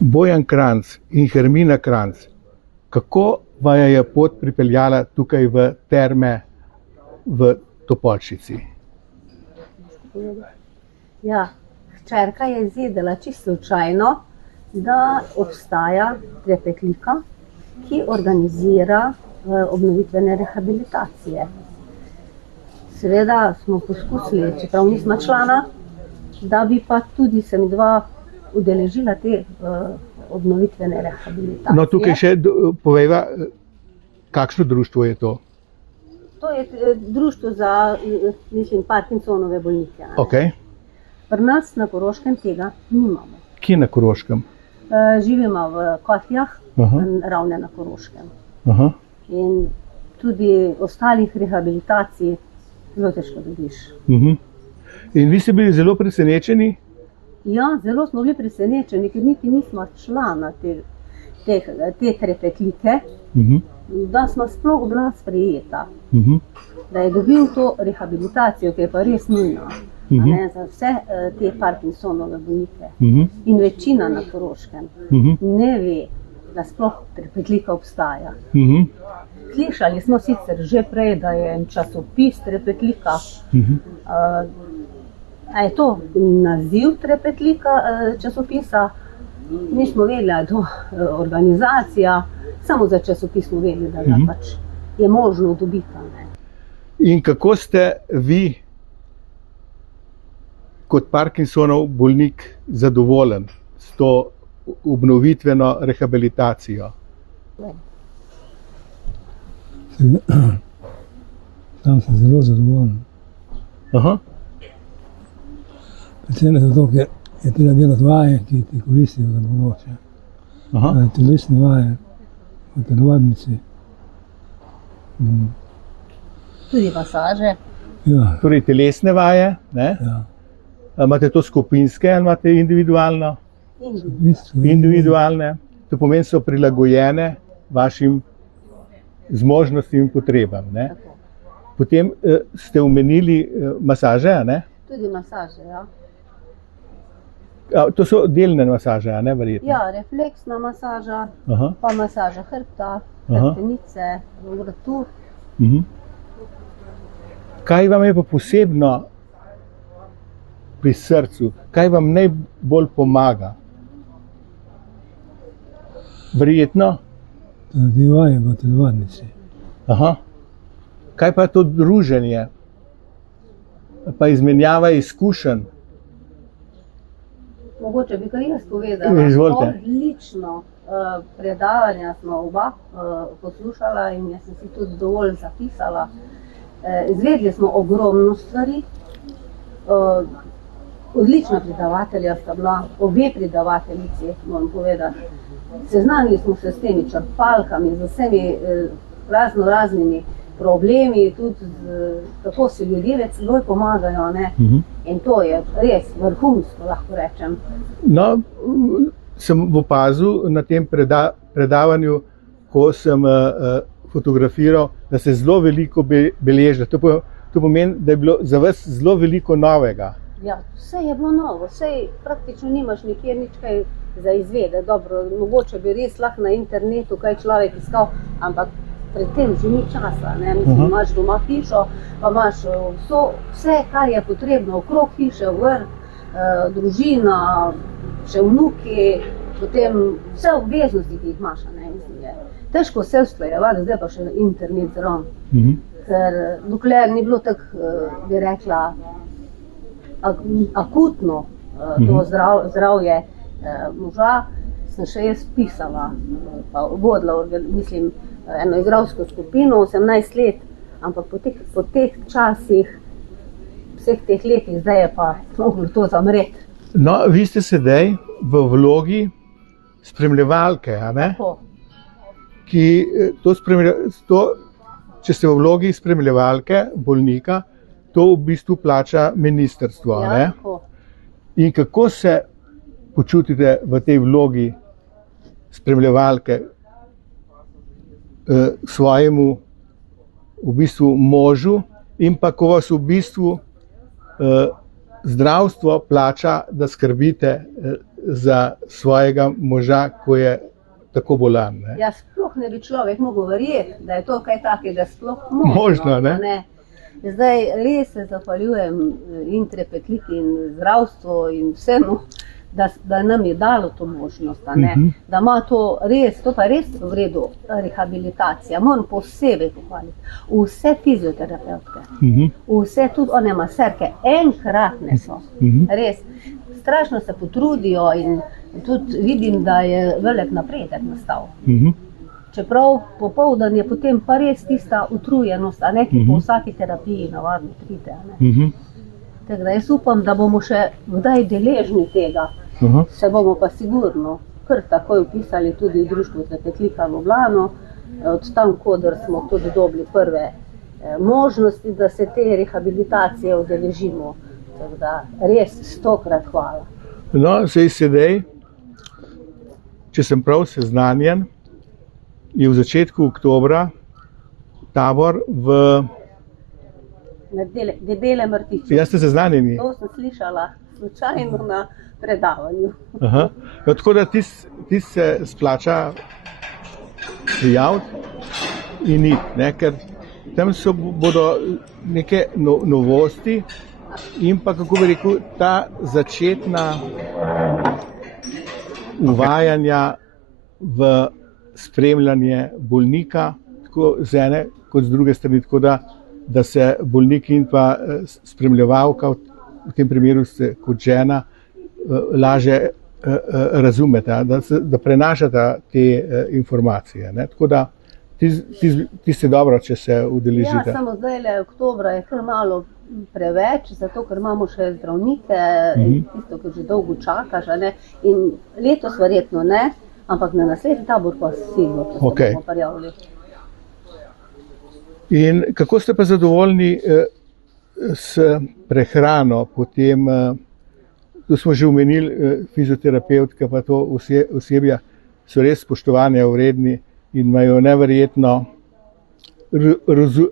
Bojan Kranjc in Hermina Kranjc, kako vaju je pot pripeljala tukaj v terme v Topolšici? Ja, hčerka je izvedela čisto slučajno, da obstaja Trepetlika, ki organizira obnovitvene rehabilitacije. Seveda smo poskusili, čeprav nismo člana, da bi pa tudi se mi dva udeležila te obnovitvene rehabilitacije. No, tukaj še povejva, kakšno društvo je to? To je društvo za, mislim, Parkinsonove bolnike. Okay. Pri nas na Koroškem tega nimamo. Kje na Koroškem? Živimo v Kotljah, Ravne na Koroškem. In tudi ostalih rehabilitacij zelo težko dobiš. In vi ste bili zelo presenečeni? Ja, zelo smo bili presenečeni, ker niti nismo člana te Trepetlike, da smo sploh bila sprejeta. Da je dobil to rehabilitacijo, ki je pa res nujna za vse te Parkinsonove bolnike. In večina na Koroškem ne ve, da sploh Trepetlika obstaja. Slišali smo sicer že prej, da je en časopis Trepetlika. A je to naziv Trepetlika časopisa? Nismo vedeli, da je to organizacija, samo za časopis smo vedeli, da ga pač je možno dobiti. In kako ste vi kot Parkinsonov bolnik zadovoljen s to obnovitveno rehabilitacijo? Sam sem zelo zadovoljen. Predvsem zato, ker je treba delati vaje, ki ti koristijo za bodoče. Telesne vaje, v telovadnici. Tudi masaže. Ja. Torej telesne vaje, ne? Ja. Imate to skupinske ali imate individualno? Individualne. To pomeni, so prilagojene vašim zmožnostim in potrebam. Ne? Potem ste omenili masaže, ne? Tudi masaže, ja. To so delne masaže, ne, verjetno? Ja, refleksna masaža, pa masaža hrbta, hrbtenice, vratu. Kaj vam je pa posebno pri srcu? Kaj vam najbolj pomaga? Verjetno? Te vaje v telovadnici. Kaj pa to druženje? Pa izmenjava izkušenj? Mogoče bi kar jaz povedala. Izvolite. Odlično predavanja smo oba poslušala in jaz sem si tudi dovolj zapisala. Izvedeli smo ogromno stvari. Odlična predavatelja sta bila, obe predavateljici, moram povedati. Seznanili smo se s temi črpalkami, z vsemi raznimi problemi, tudi kako se ljudje zelo pomagajo. In to je res vrhunsko, lahko rečem. No, sem opazil na tem predavanju, ko sem fotografiral, da se zelo veliko beleži. To pomeni, da je bilo za vas zelo veliko novega. Ja, vse je bilo novo, vse praktično nimaš nikjer nič kaj za izvedeti. Dobro, mogoče bi res lahko na internetu kaj človek iskal, ampak pred tem že ni časa. Mislim, imaš doma hišo, pa imaš vse, kar je potrebno, okrog hiše, vrt, družina, še vnuki, potem vse obveznosti, ki jih imaš. Mislim, je težko vse usklajevati, zdaj pa še internet zraven. Ker dokler ni bilo tako, bi rekla, akutno to zdravje moža, sem še jaz pisala, pa vodila, mislim, eno igralsko skupino, 18 let, ampak po teh časih, vseh teh letih, zdaj je pa moglo to zamreti. No, vi ste sedaj v vlogi spremljevalke, a ne? Tako. Če ste v vlogi spremljevalke bolnika, to v bistvu plača ministrstvo, ja, ne? Tako. In kako se počutite v tej vlogi spremljevalke svojemu v bistvu možu in pa ko vas v bistvu zdravstvo plača, da skrbite za svojega moža, ko je tako bolan. Ne? Ja, sploh ne bi človek mogel verjeti, da je to kaj takega sploh Možno, ne? ne. Zdaj res se zahvaljujem in Trepetliki in zdravstvu in vsemu, da nam je dalo to možnost, da ima to pa res v redu rehabilitacija. Moram posebej pohvaliti vse fizioterapevtke, vse tudi one maserke, enkratne so, res. Strašno se potrudijo in tudi vidim, da je velik napredek nastal. Čeprav popoldan je potem pa res tista utrujenost, a ne ki po vsaki terapiji navadno pride. Tako da jaz upam, da bomo še kdaj deležni tega. Se bomo pa sigurno kar takoj vpisali tudi v društvo Trepetlika v Ljubljano, od tam, kodr smo tudi dobili prve možnosti, da se te rehabilitacije udeležimo. Tako da res 100-krat hvala. No, sedaj, če sem prav seznanjen, je v začetku oktobra tabor v Debelem rtiču. Ja, ste seznanjeni? To sem slišala slučajno na predavanju. Aha. No, tako da ti se splača prijaviti in iti, ker tam bodo neke novosti in pa, kako bi rekel, ta začetna uvajanja v spremljanje bolnika, tako z ene kot z druge strani, tako da se bolnik in pa spremljevalka, v tem primeru ste kot žena, lažje razumeta, da prenašata te informacije. Tako da ti ste dobro, če se udeležite. Ja, samo zdaj oktobra je kar malo preveč, zato ker imamo še zdravnike, tisto, ki že dolgo čakaš, in letos verjetno ne, ampak na naslednji tabor pa sigurno se bomo prijavili. In kako ste pa zadovoljni s prehrano, potem, to smo že omenili, fizioterapevtka pa to osebja so res spoštovanja vredni in imajo neverjetno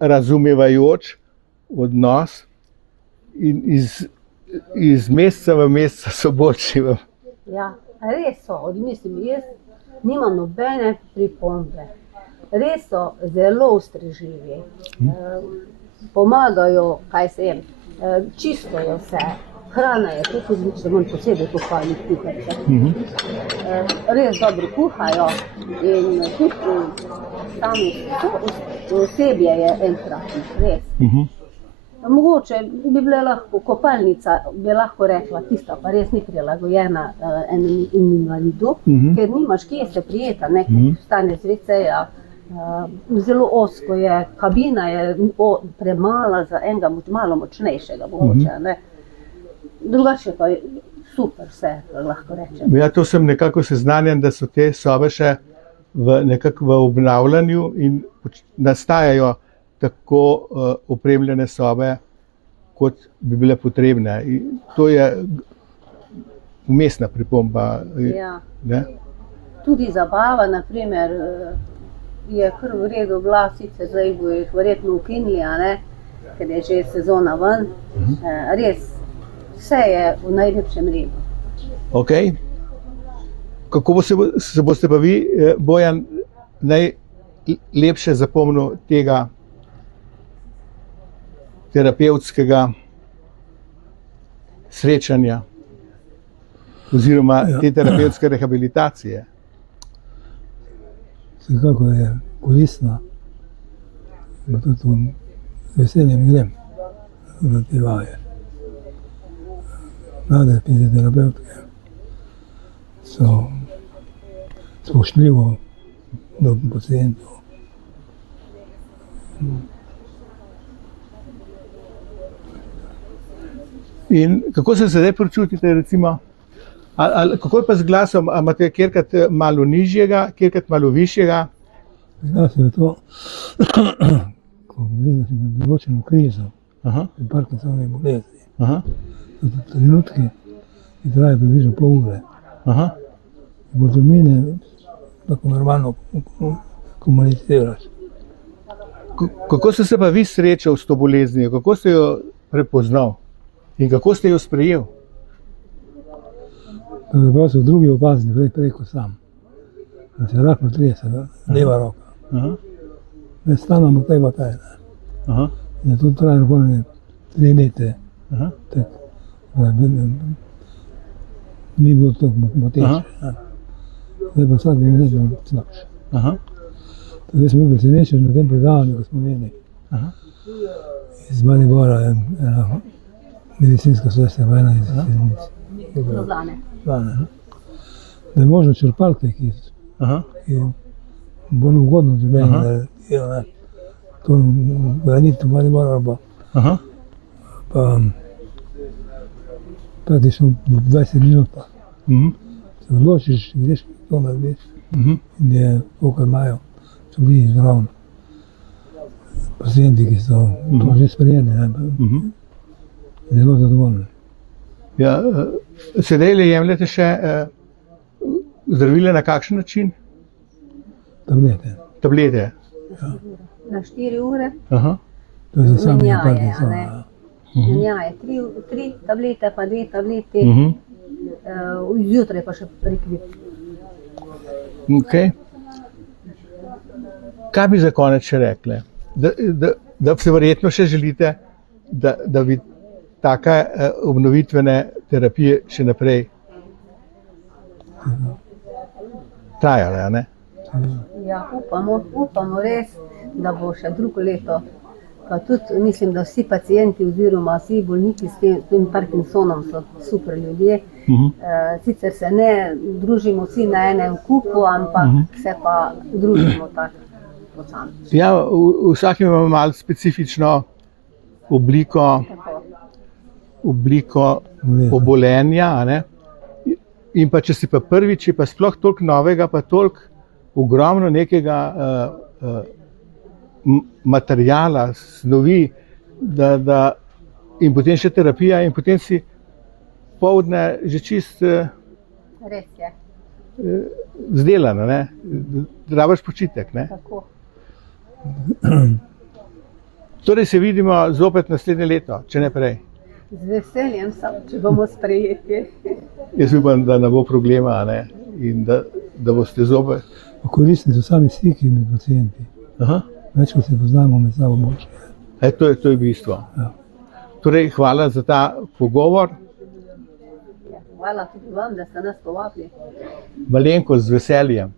razumevajoč odnos in iz meseca v mesec so boljši. Ja, res so, mislim, jaz nimam nobene pripombe. Res so zelo ustrežljivi, pomagajo, kaj se jem, čistojo vse, hrana je tudi odlična, moram posebej pohvaliti kuharice. Res dobro kuhajo in tudi samo osebje je enkratno, res. Mogoče bi bila lahko kopalnica, bi lahko rekla, tista pa res ni prilagojena enemu invalidu, ker nimaš kje se prijeta, stane z WC-ja. Zelo ozko je, kabina je premala za enega malo močnejšega mogoče. Drugače pa je super vse, lahko rečem. Ja, to sem nekako seznanjen, da so te sobe še nekako v obnavljanju in nastajajo tako opremljene sobe, kot bi bile potrebne. To je vmesna pripomba. Ja. Tudi zabava, na primer, je kar v redu bila, sicer zdaj bo jih verjetno ukinili, ker je že sezona ven. Res, vse je v najlepšem redu. Ok. Kako se boste pa vi, Bojan, najlepše zapomnil tega terapevtskega srečanja oziroma te terapevtske rehabilitacije? Vsekako je koristna, da tudi veseljem grem na te vaje. Mlade fizioterapeutke so spoštljivo do pacientov. In kako se zdaj počutite, recimo? Kako je pa z glasom? A imate kjerkrat malo nižjega, kjerkrat malo višjega? Glasom je to, ko gledaš na določeno krizo, pri Parkinsonove bolezni. V trenutki, ki traje približno pol ure. In do mene tako normalno komuniciraš. Kako ste se pa vi srečali s to boleznijo? Kako ste jo prepoznal? In kako ste jo sprejel? Preprosto drugi opazili, prej kot sam. Da se rahlo trese, leva roka. Aha. Ne stanemo tej pa taj. Aha. In to traja okoli 3 leta. Aha. Ni bilo tako moteče. Zdaj pa vsak je nekaj slabše. Aha. Zdaj smo bili presenečeni na tem predavanju, ko smo imeli Aha. iz Maribora ena medicinska sestra, pa ena iz Ljubljane. Ljubljane. Da je možno črpalke, ki Aha. bolj ugodno življenje, da je to granit v Mariboru, pa praktično 20 minut pa. Se odločiš, greš to narediš in je okar imajo, so bili zraven pacijenti, ki so to že sprejeli, zelo zadovoljni. Ja, sedaj le jemljete še zdravila na kakšen način? Tablete. Tablete? Na 4 ure. Aha. To je za sami Menjaje, Parkinsona. Menjaje, 3 tablete, pa 2 tablete, zjutraj pa še prikvit. Okay. Kaj bi za konec še rekli? Da se verjetno še želite, da bi take obnovitvene terapije še naprej trajale, a ne? Ja, upamo res, da bo še drugo leto. Pa tudi mislim, da vsi pacijenti oziroma vsi bolniki s tem Parkinsonom so super ljudje. Sicer se ne družimo vsi na enem kupu, ampak se pa družimo tako posamično. Ja, vsak ima malo specifično obliko obolenja, a ne? In pa če si pa prvič, je pa sploh toliko novega, pa toliko ogromno nekega materijala, snovi, in potem še terapija in potem si poldne že čist Res je. zdelana, ne? Rabiš počitek, ne? Tako. Torej se vidimo zopet naslednje leto, če ne prej. Z veseljem sem, če bomo sprejeti. Jaz upam, da ne bo problema, a ne? In da boste zopet. Koristni so sami stiki med pacijenti. Aha. Več, ko se poznamo med sabo boljše. To je bistvo. Ja. Torej, hvala za ta pogovor. Hvala tudi vam, da ste nas povabili. Malenkost z veseljem.